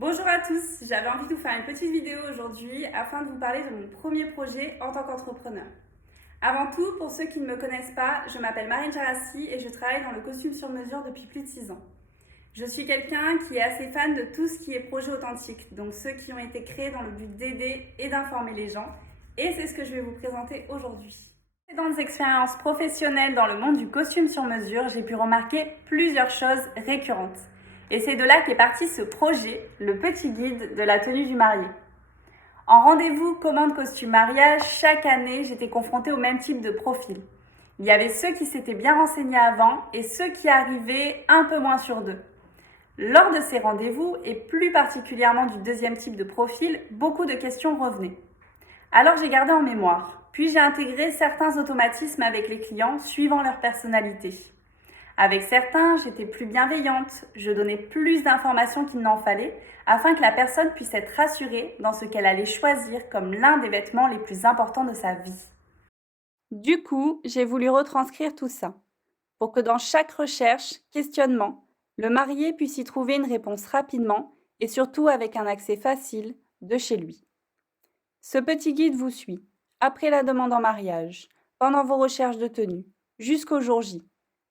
Bonjour à tous, j'avais envie de vous faire une petite vidéo aujourd'hui afin de vous parler de mon premier projet en tant qu'entrepreneur. Avant tout, pour ceux qui ne me connaissent pas, je m'appelle Marine Jarassi et je travaille dans le costume sur mesure depuis plus de 6 ans. Je suis quelqu'un qui est assez fan de tout ce qui est projet authentique, donc ceux qui ont été créés dans le but d'aider et d'informer les gens, et c'est ce que je vais vous présenter aujourd'hui. Dans mes expériences professionnelles dans le monde du costume sur mesure, j'ai pu remarquer plusieurs choses récurrentes. Et c'est de là qu'est parti ce projet, le petit guide de la tenue du marié. En rendez-vous commande costume mariage, chaque année, j'étais confrontée au même type de profil. Il y avait ceux qui s'étaient bien renseignés avant et ceux qui arrivaient un peu moins sûrs d'eux. Lors de ces rendez-vous, et plus particulièrement du deuxième type de profil, beaucoup de questions revenaient. Alors j'ai gardé en mémoire, puis j'ai intégré certains automatismes avec les clients suivant leur personnalité. Avec certains, j'étais plus bienveillante, je donnais plus d'informations qu'il n'en fallait afin que la personne puisse être rassurée dans ce qu'elle allait choisir comme l'un des vêtements les plus importants de sa vie. Du coup, j'ai voulu retranscrire tout ça pour que dans chaque recherche, questionnement, le marié puisse y trouver une réponse rapidement et surtout avec un accès facile de chez lui. Ce petit guide vous suit, après la demande en mariage, pendant vos recherches de tenue, jusqu'au jour J.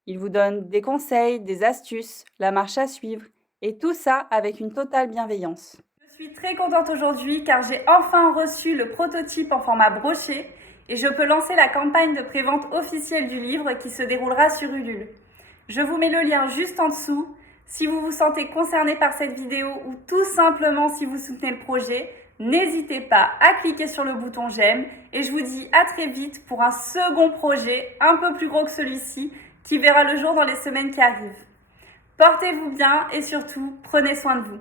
Il vous donne des conseils, des astuces, la marche à suivre, et tout ça avec une totale bienveillance. Je suis très contente aujourd'hui car j'ai enfin reçu le prototype en format broché et je peux lancer la campagne de prévente officielle du livre qui se déroulera sur Ulule. Je vous mets le lien juste en dessous. Si vous vous sentez concerné par cette vidéo ou tout simplement si vous soutenez le projet, n'hésitez pas à cliquer sur le bouton j'aime et je vous dis à très vite pour un second projet un peu plus gros que celui-ci qui verra le jour dans les semaines qui arrivent. Portez-vous bien et surtout, prenez soin de vous.